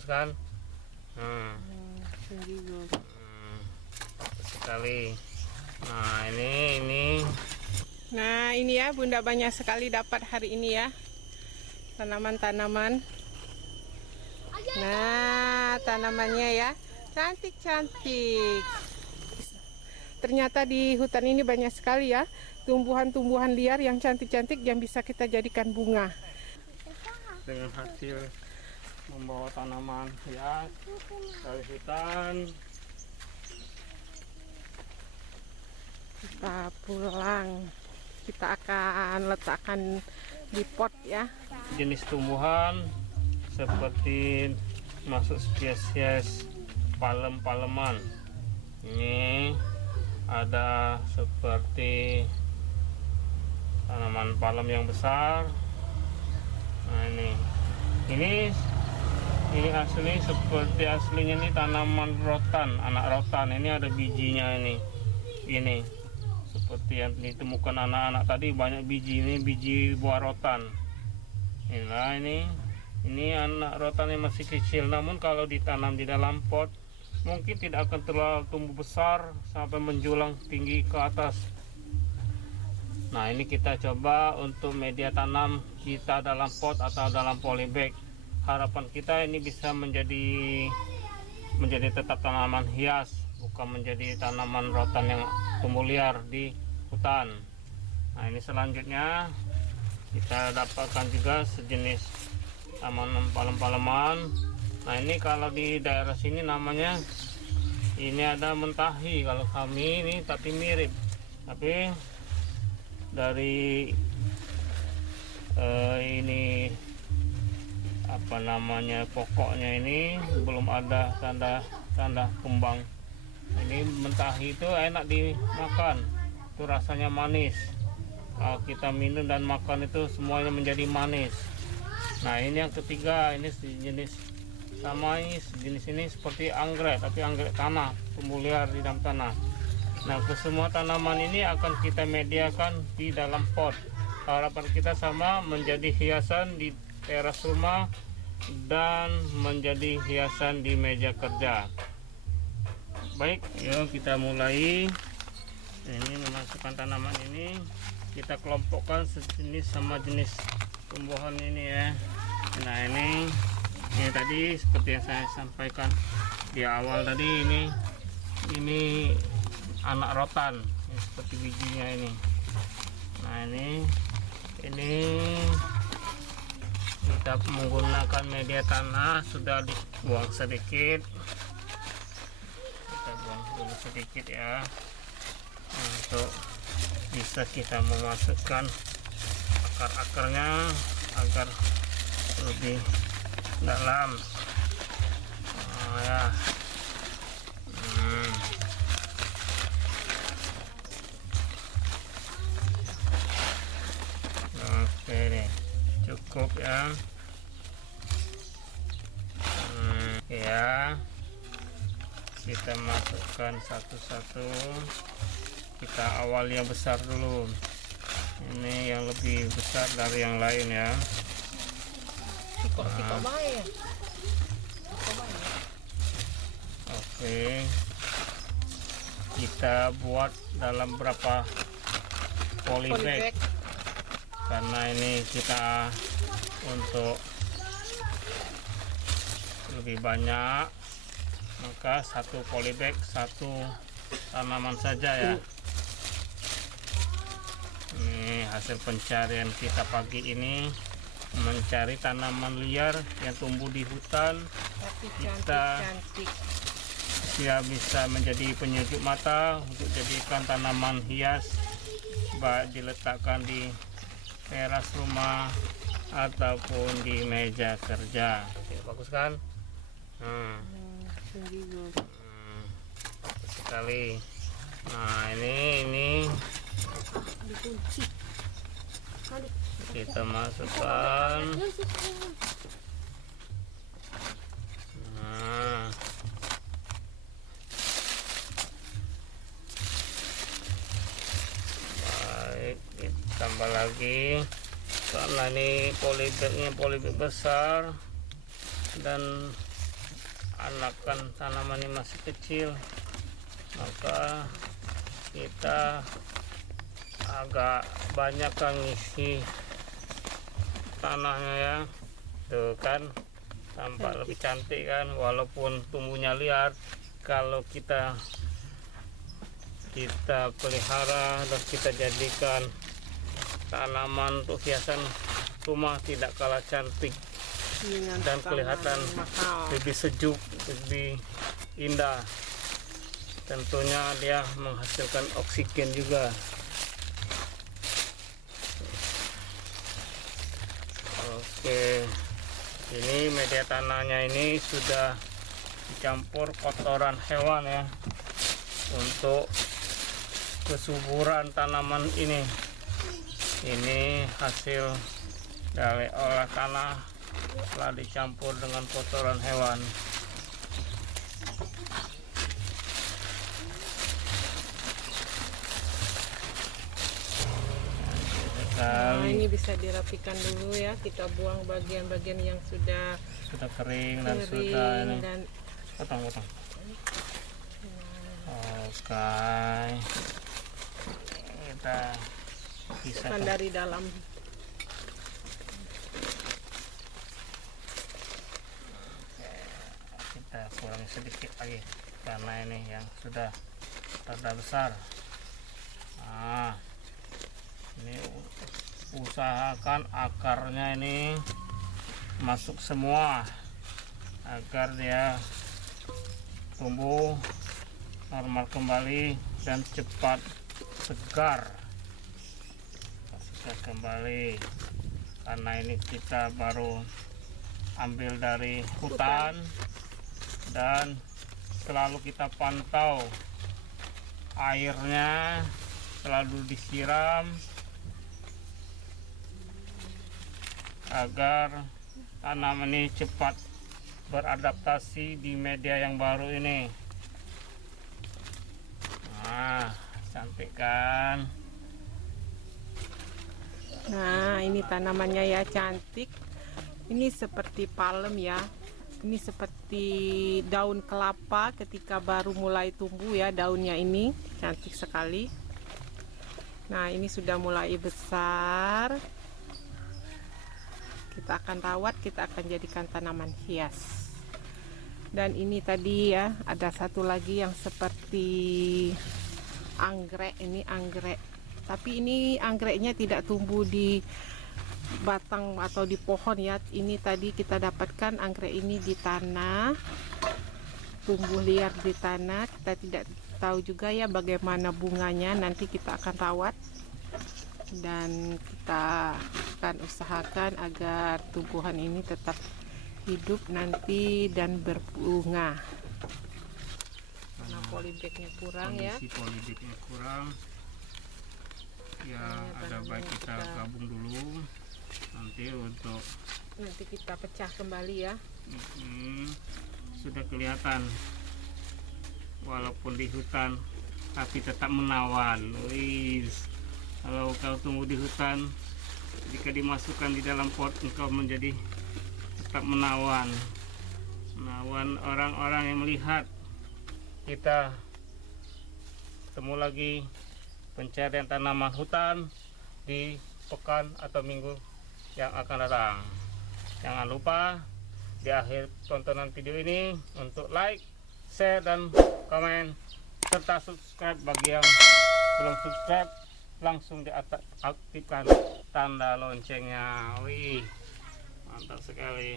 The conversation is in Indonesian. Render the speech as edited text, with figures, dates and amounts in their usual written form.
bagus kan? Bagus sekali. Nah ini. Nah ini ya Bunda banyak sekali dapat hari ini ya tanaman-tanaman. Nah tanamannya ya cantik-cantik. Ternyata di hutan ini banyak sekali ya tumbuhan-tumbuhan liar yang cantik-cantik yang bisa kita jadikan bunga. Dengan hasil membawa tanaman hias dari hutan, kita pulang, kita akan letakkan di pot ya. jenis tumbuhan seperti masuk spesies palem-paleman. Ini ada seperti tanaman palem yang besar. Nah ini asli seperti aslinya nih tanaman rotan, anak rotan. Ini ada bijinya ini seperti yang ditemukan anak-anak tadi, banyak biji. Ini biji buah rotan. Inilah ini anak rotan yang masih kecil, namun kalau ditanam di dalam pot mungkin tidak akan terlalu tumbuh besar sampai menjulang tinggi ke atas. Nah ini kita coba untuk media tanam kita dalam pot atau dalam polybag. Harapan kita ini bisa menjadi tetap tanaman hias, bukan menjadi tanaman rotan yang tumbuh liar di hutan. Nah ini selanjutnya kita dapatkan juga sejenis tanaman palem-paleman. Nah ini kalau di daerah sini namanya ini ada mentahi, kalau kami ini tapi mirip, tapi dari ini apa namanya pokoknya ini belum ada tanda kembang. Ini mentahi itu enak dimakan, itu rasanya manis. Kalau kita minum dan makan itu semuanya menjadi manis. Nah ini yang ketiga, ini jenis sama jenis ini seperti anggrek, tapi anggrek tanah, tumbuh liar di dalam tanah. Nah semua tanaman ini akan kita mediakan di dalam pot. Harapan kita sama, menjadi hiasan di teras rumah dan menjadi hiasan di meja kerja. Baik, yuk kita mulai. Ini memasukkan tanaman ini, kita kelompokkan sejenis sama jenis tumbuhan ini ya. Nah ini tadi seperti yang saya sampaikan di awal tadi, ini anak rotan, ini seperti bijinya ini. Nah ini kita menggunakan media tanah, sudah dibuang sedikit, kita buang dulu sedikit ya, untuk bisa kita memasukkan akar-akarnya agar lebih dalam. Ya. Oke nih, cukup ya. Ya, kita masukkan satu-satu. Kita awal yang besar dulu. Ini yang lebih besar dari yang lain ya. Oke, kita buat dalam berapa polybag, karena ini kita untuk lebih banyak, maka satu polybag satu tanaman saja ya. Ini hasil pencarian kita pagi ini, mencari tanaman liar yang tumbuh di hutan. Kita bisa menjadi penyejuk mata untuk jadikan tanaman hias, baik diletakkan di teras rumah ataupun di meja kerja. Oke, bagus kan? Bagus sekali. Nah ini kita masukkan. Nah, baik, ditambah lagi karena ini polybagnya polybag besar dan anakan tanaman ini masih kecil, maka kita agak banyak kan ngisi tanahnya ya. Tuh kan tampak lebih cantik kan, walaupun tumbuhnya liar. Kalau kita pelihara dan kita jadikan tanaman untuk hiasan rumah, tidak kalah cantik dan kelihatan lebih sejuk, lebih indah. Tentunya dia menghasilkan oksigen juga. Oke, ini media tanahnya ini sudah dicampur kotoran hewan ya, untuk kesuburan tanaman ini. Ini hasil dari olah tanah setelah dicampur dengan kotoran hewan. Nah, ini bisa dirapikan dulu ya. Kita buang bagian-bagian yang sudah kering dan sudah ini. Dan Potong. Oke, kita pisahkan dari dalam. Kita kurangi sedikit lagi karena ini yang sudah rada besar. Nah, ini usahakan akarnya ini masuk semua agar dia tumbuh normal kembali dan cepat segar kembali, karena ini kita baru ambil dari hutan dan selalu kita pantau airnya, selalu disiram agar tanaman ini cepat beradaptasi di media yang baru ini. Nah, cantik kan? Nah, ini tanamannya ya, cantik. Ini seperti palem ya. Ini seperti daun kelapa ketika baru mulai tumbuh ya, daunnya ini cantik sekali. Nah, ini sudah mulai besar. Kita akan rawat, kita akan jadikan tanaman hias. Dan ini tadi ya, ada satu lagi yang seperti anggrek. Ini anggrek, tapi ini anggreknya tidak tumbuh di batang atau di pohon ya. Ini tadi kita dapatkan anggrek ini di tanah, tumbuh liar di tanah. Kita tidak tahu juga ya bagaimana bunganya, nanti kita akan rawat dan kita akan usahakan agar tumbuhan ini tetap hidup nanti dan berbunga. Karena polybagnya kurang ya. Polybagnya kurang ya, ada baik kita gabung dulu nanti kita pecah kembali ya. Sudah kelihatan walaupun di hutan tapi tetap menawan. Kalau kau tumbuh di hutan, jika dimasukkan di dalam pot, engkau menjadi tetap menawan orang-orang yang melihat. Kita ketemu lagi pencarian tanaman hutan di pekan atau minggu yang akan datang. Jangan lupa di akhir tontonan video ini untuk like, share, dan komen, serta subscribe. Bagi yang belum subscribe, langsung diaktifkan tanda loncengnya. Wih, mantap sekali.